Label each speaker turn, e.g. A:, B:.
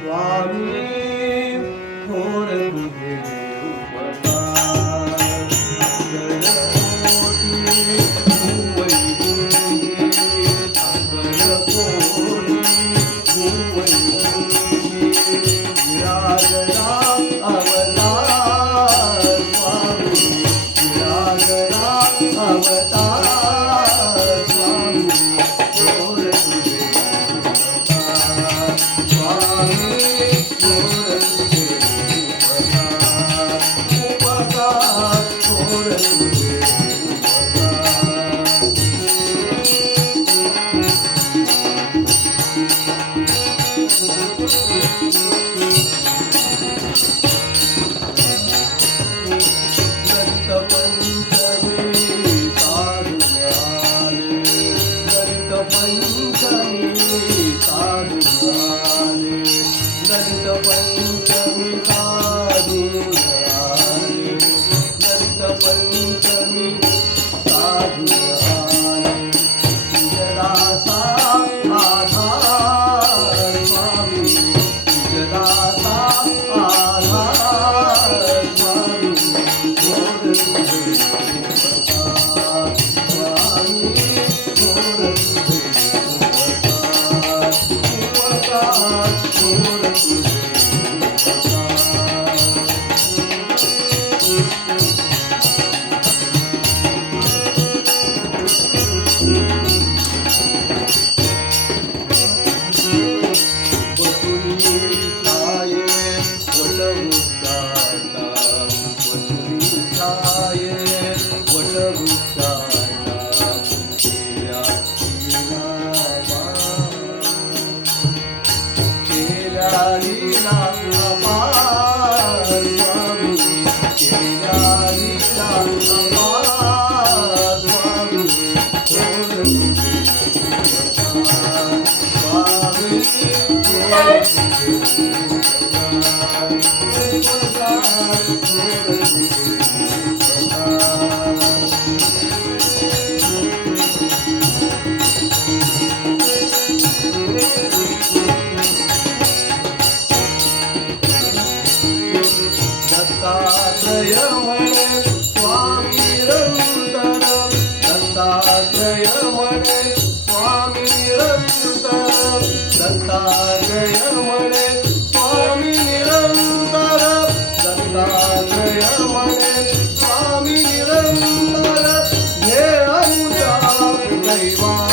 A: Swami. Govinda Bani 的欲